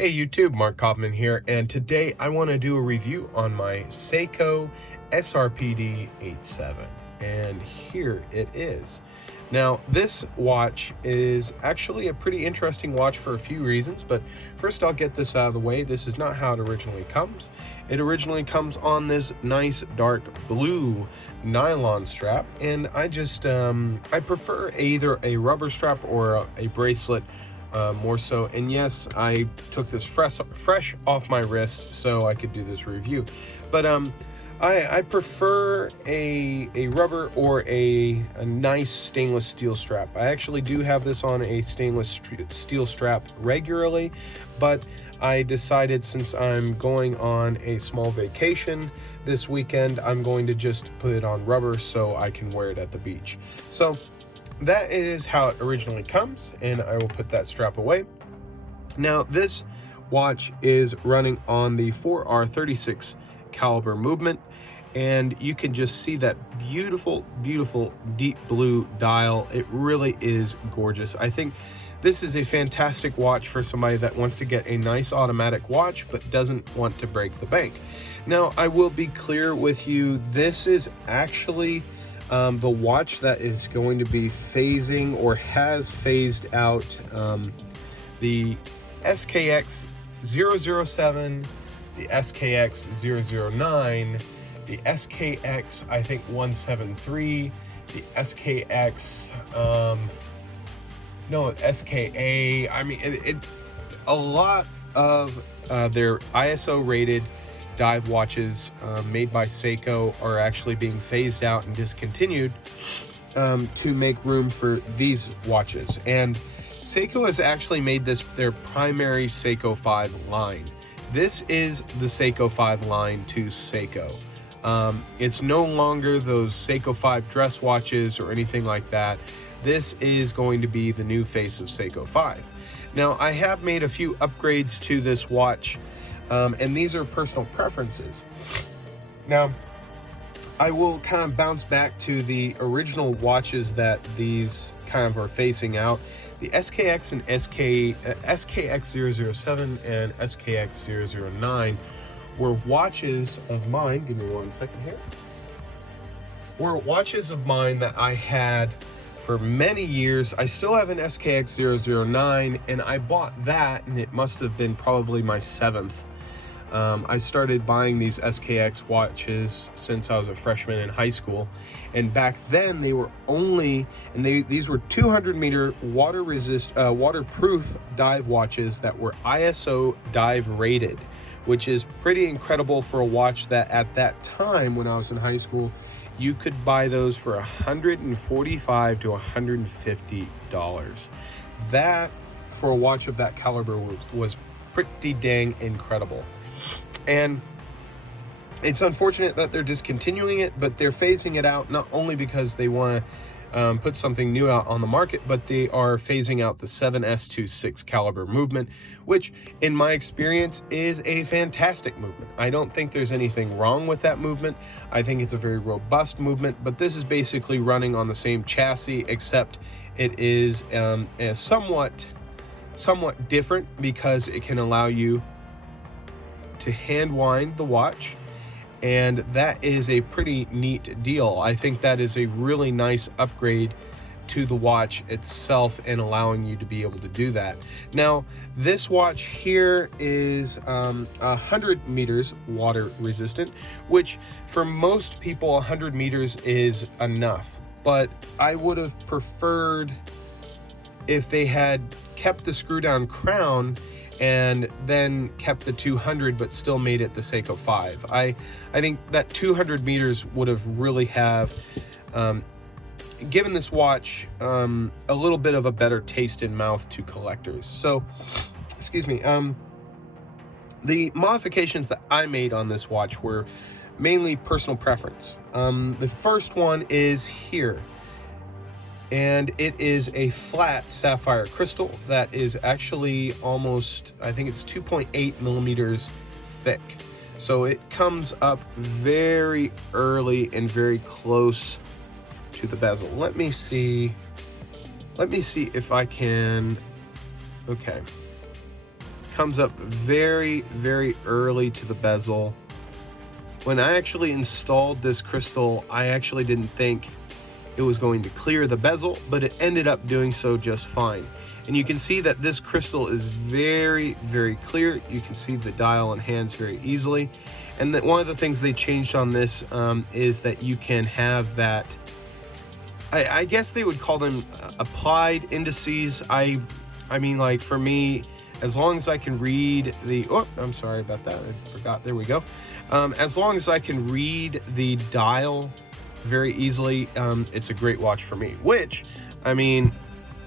Hey YouTube, Mark Kaufman here, and today I want to do a review on my Seiko SRPD87, and here it is. Now, this watch is actually a pretty interesting watch for a few reasons, but first I'll get this out of the way. This is not how it originally comes. It originally comes on this nice dark blue nylon strap, and I prefer either a rubber strap or a bracelet more so. And yes, I took this fresh off my wrist so I could do this review, but I prefer a rubber or a nice stainless steel strap. I actually do have this on a stainless steel strap regularly, but I decided since I'm going on a small vacation this weekend, I'm going to just put it on rubber so I can wear it at the beach. So that is how it originally comes, and I will put that strap away. Now, this watch is running on the 4R36 caliber movement, and you can just see that beautiful deep blue dial. It really is gorgeous. I think this is a fantastic watch for somebody that wants to get a nice automatic watch but doesn't want to break the bank. Now, I will be clear with you, this is actually the watch that is going to be phasing or has phased out the SKX 007, the SKX 009, the SKX, I think 173, the SKX, SKA. I mean, a lot of their ISO rated dive watches made by Seiko are actually being phased out and discontinued to make room for these watches. And Seiko has actually made this their primary Seiko 5 line. This is the Seiko 5 line to Seiko. It's no longer those Seiko 5 dress watches or anything like that. This is going to be the new face of Seiko 5. Now, I have made a few upgrades to this watch, and these are personal preferences. Now, I will kind of bounce back to the original watches that these kind of are facing out. The SKX and SKX 007 and SKX 009 were watches of mine. Give me 1 second here. Were watches of mine that I had for many years. I still have an SKX 009, and I bought that, and it must have been probably my 7th. I started buying these SKX watches since I was a freshman in high school, and back then they were only, and these were 200-meter waterproof dive watches that were ISO dive rated, which is pretty incredible for a watch that at that time when I was in high school, you could buy those for $145 to $150. That, for a watch of that caliber, was pretty dang incredible. And it's unfortunate that they're discontinuing it, but they're phasing it out not only because they want to put something new out on the market, but they are phasing out the 7S26 caliber movement, which in my experience is a fantastic movement. I don't think there's anything wrong with that movement. I think it's a very robust movement, but this is basically running on the same chassis, except it is somewhat different because it can allow you to hand wind the watch, and that is a pretty neat deal. I think that is a really nice upgrade to the watch itself and allowing you to be able to do that. Now, this watch here is 100 meters water resistant, which for most people 100 meters is enough, but I would have preferred if they had kept the screw down crown and then kept the 200 but still made it the Seiko 5. I think that 200 meters would have really given this watch a little bit of a better taste in mouth to collectors. So, excuse me, the modifications that I made on this watch were mainly personal preference. The first one is here, and it is a flat sapphire crystal that is actually almost, I think it's 2.8 millimeters thick. So it comes up very early and very close to the bezel. Let me see if I can, okay. comes up very, very early to the bezel. When I actually installed this crystal, I actually didn't think it was going to clear the bezel, but it ended up doing so just fine. And you can see that this crystal is very, very clear. You can see the dial and hands very easily. And that one of the things they changed on this is that you can have that, I guess they would call them applied indices. I mean, like for me, as long as I can read the, oh, I'm sorry about that, I forgot, there we go. As long as I can read the dial very easily, it's a great watch for me. Which, I mean,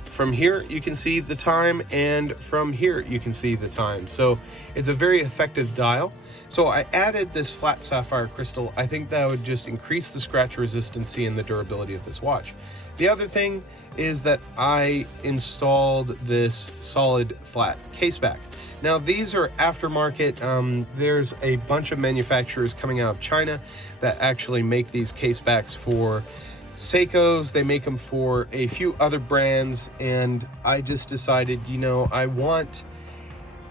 from here you can see the time, and from here you can see the time. So it's a very effective dial. So I added this flat sapphire crystal. I think that would just increase the scratch resistancy and the durability of this watch. The other thing is that I installed this solid flat case back. Now these are aftermarket. There's a bunch of manufacturers coming out of China that actually make these case backs for Seikos. They make them for a few other brands, and I just decided, you know, I want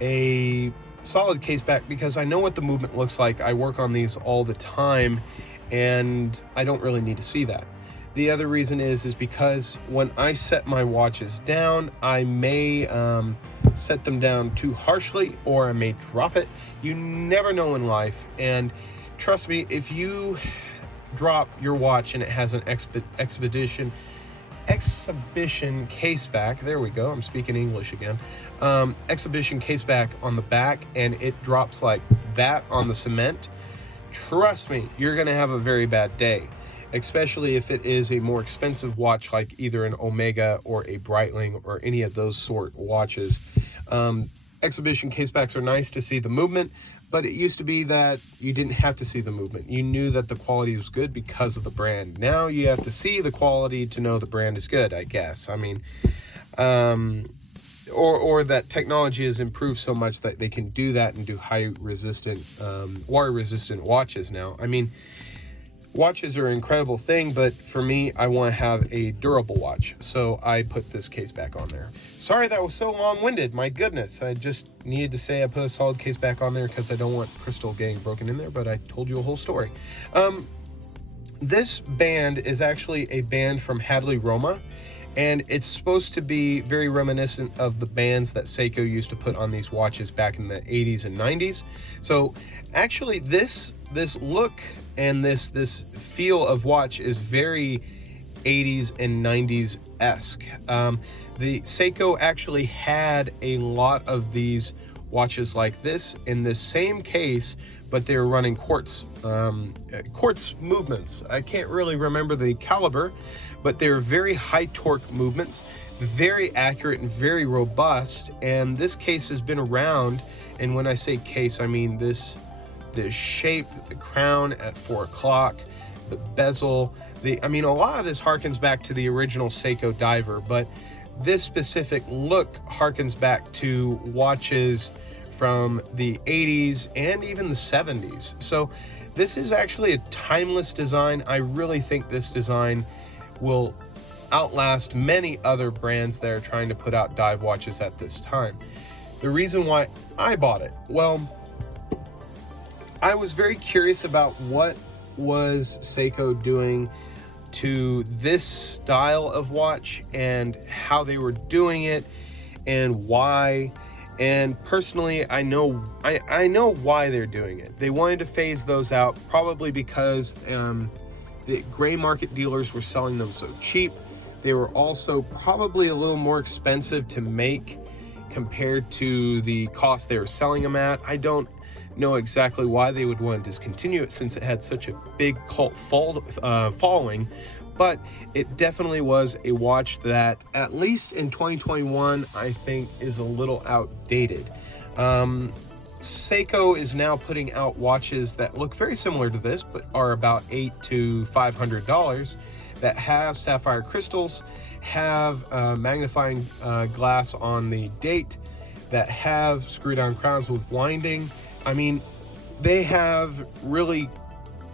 a solid case back because I know what the movement looks like. I work on these all the time, and I don't really need to see that. The other reason is because when I set my watches down, I may set them down too harshly, or I may drop it. You never know in life, and trust me, if you drop your watch and it has an exhibition case back, there we go, I'm speaking English again, exhibition case back on the back, and it drops like that on the cement, trust me, you're gonna have a very bad day, especially if it is a more expensive watch like either an Omega or a Breitling or any of those sort watches. Exhibition casebacks are nice to see the movement, but it used to be that you didn't have to see the movement. You knew that the quality was good because of the brand. Now you have to see the quality to know the brand is good, I guess. I mean, or that technology has improved so much that they can do that and do high resistant, water resistant watches now. I mean, watches are an incredible thing, but for me, I want to have a durable watch, so I put this case back on there. Sorry that was so long-winded, my goodness. I just needed to say I put a solid case back on there because I don't want crystal getting broken in there, but I told you a whole story. This band is actually a band from Hadley Roma, and it's supposed to be very reminiscent of the bands that Seiko used to put on these watches back in the 80s and 90s. So actually this look and this feel of watch is very 80s and 90s esque. The Seiko actually had a lot of these watches like this in the same case, but they were running quartz movements. I can't really remember the caliber, but they were very high torque movements, very accurate and very robust. And this case has been around, and when I say case, I mean this shape, the crown at 4 o'clock, the bezel, I mean, a lot of this harkens back to the original Seiko diver, but this specific look harkens back to watches from the 80s and even the 70s. So this is actually a timeless design. I really think this design will outlast many other brands that are trying to put out dive watches at this time. The reason why I bought it, well, I was very curious about what was Seiko doing to this style of watch and how they were doing it and why. And personally, I know why they're doing it. They wanted to phase those out, probably because the gray market dealers were selling them so cheap. They were also probably a little more expensive to make compared to the cost they were selling them at. I don't know exactly why they would want to discontinue it since it had such a big cult following, but it definitely was a watch that, at least in 2021, I think is a little outdated. Seiko is now putting out watches that look very similar to this, but are about $800 to $500, that have sapphire crystals, have magnifying glass on the date, that have screw-down crowns with winding. I mean, they have really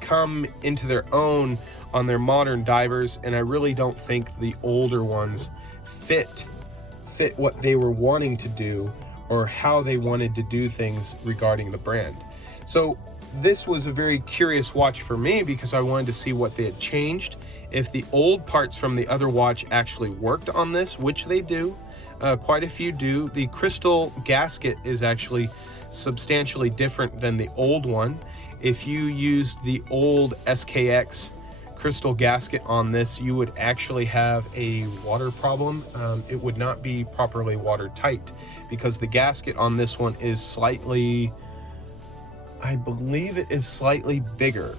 come into their own on their modern divers, and I really don't think the older ones fit what they were wanting to do or how they wanted to do things regarding the brand. So this was a very curious watch for me because I wanted to see what they had changed, if the old parts from the other watch actually worked on this, which they do. Quite a few do. The crystal gasket is actually substantially different than the old one. If you used the old SKX crystal gasket on this, you would actually have a water problem. It would not be properly watertight because the gasket on this one is slightly, I believe it is slightly bigger.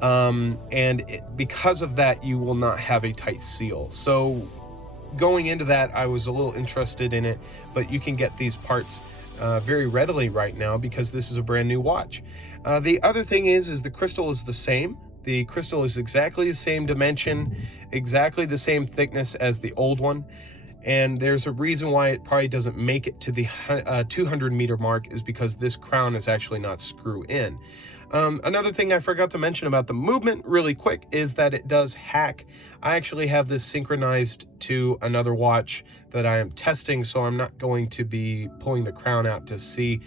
Because of that, you will not have a tight seal. So going into that, I was a little interested in it, but you can get these parts very readily right now because this is a brand new watch. The other thing is the crystal is the same. The crystal is exactly the same dimension, exactly the same thickness as the old one. And there's a reason why it probably doesn't make it to the 200 meter mark, is because this crown is actually not screw in. Another thing I forgot to mention about the movement really quick is that it does hack. I actually have this synchronized to another watch that I am testing, so I'm not going to be pulling the crown out to see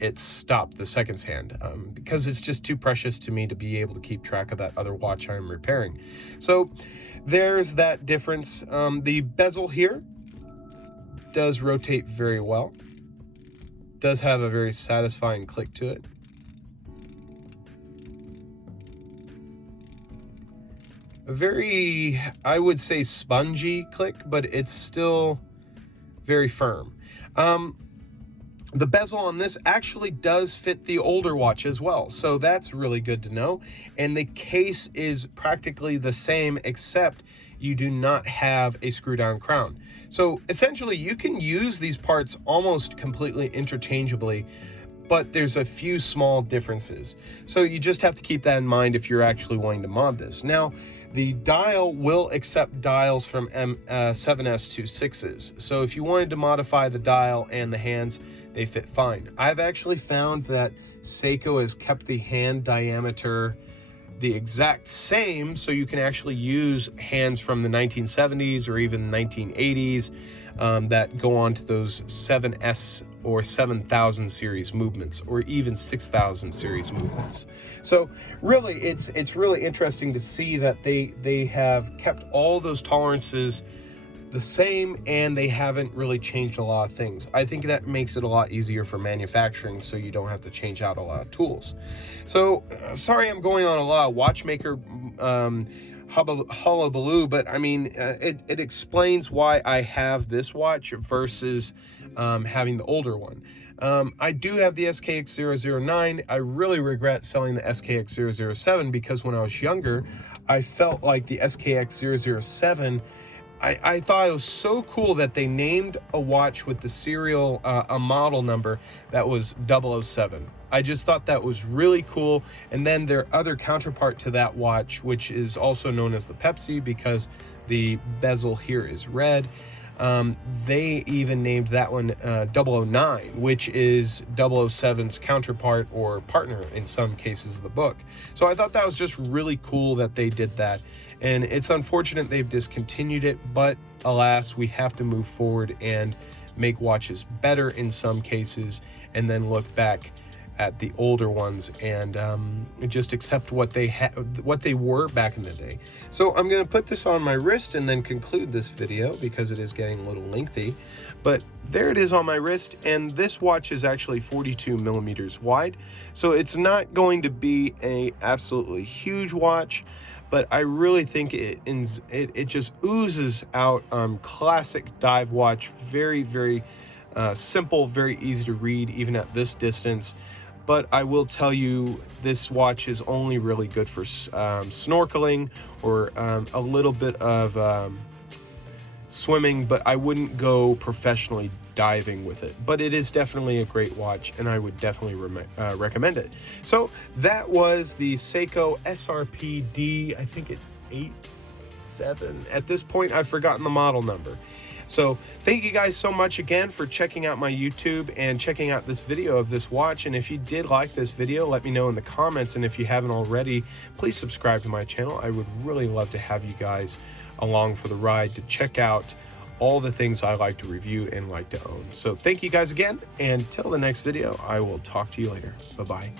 it stop the seconds hand, because it's just too precious to me to be able to keep track of that other watch I'm repairing. So there's that difference. The bezel here does rotate very well, does have a very satisfying click to it. A very, I would say, spongy click, but it's still very firm. The bezel on this actually does fit the older watch as well, so that's really good to know. And the case is practically the same, except you do not have a screw down crown. So essentially you can use these parts almost completely interchangeably, but there's a few small differences. So you just have to keep that in mind if you're actually wanting to mod this. Now, the dial will accept dials from 7S to 6s. So if you wanted to modify the dial and the hands, they fit fine. I've actually found that Seiko has kept the hand diameter the exact same, so you can actually use hands from the 1970s or even 1980s that go on to those 7S or 7000 series movements, or even 6000 series movements. So really, it's really interesting to see that they have kept all those tolerances the same, and they haven't really changed a lot of things. I think that makes it a lot easier for manufacturing, so you don't have to change out a lot of tools. So sorry I'm going on a lot of watchmaker hullabaloo, but I mean, it explains why I have this watch versus having the older one. I do have the SKX009. I really regret selling the SKX007 because when I was younger, I felt like the SKX007, I thought it was so cool that they named a watch with the serial, a model number that was 007. I just thought that was really cool. And then their other counterpart to that watch, which is also known as the Pepsi because the bezel here is red, they even named that one 009, which is 007's counterpart or partner in some cases of the book. So I thought that was just really cool that they did that. And it's unfortunate they've discontinued it, but alas, we have to move forward and make watches better in some cases, and then look back at the older ones and just accept what they were back in the day. So I'm going to put this on my wrist and then conclude this video because it is getting a little lengthy. But there it is on my wrist, and this watch is actually 42 millimeters wide, so it's not going to be a absolutely huge watch, but I really think it just oozes out classic dive watch. Very, very simple, very easy to read even at this distance. But I will tell you, this watch is only really good for snorkeling or a little bit of swimming, but I wouldn't go professionally diving with it. But it is definitely a great watch, and I would definitely recommend it. So that was the Seiko SRPD, I think it's 87. At this point, I've forgotten the model number. So thank you guys so much again for checking out my YouTube and checking out this video of this watch. And if you did like this video, let me know in the comments. And if you haven't already, please subscribe to my channel. I would really love to have you guys along for the ride to check out all the things I like to review and like to own. So thank you guys again, and till the next video, I will talk to you later. Bye-bye.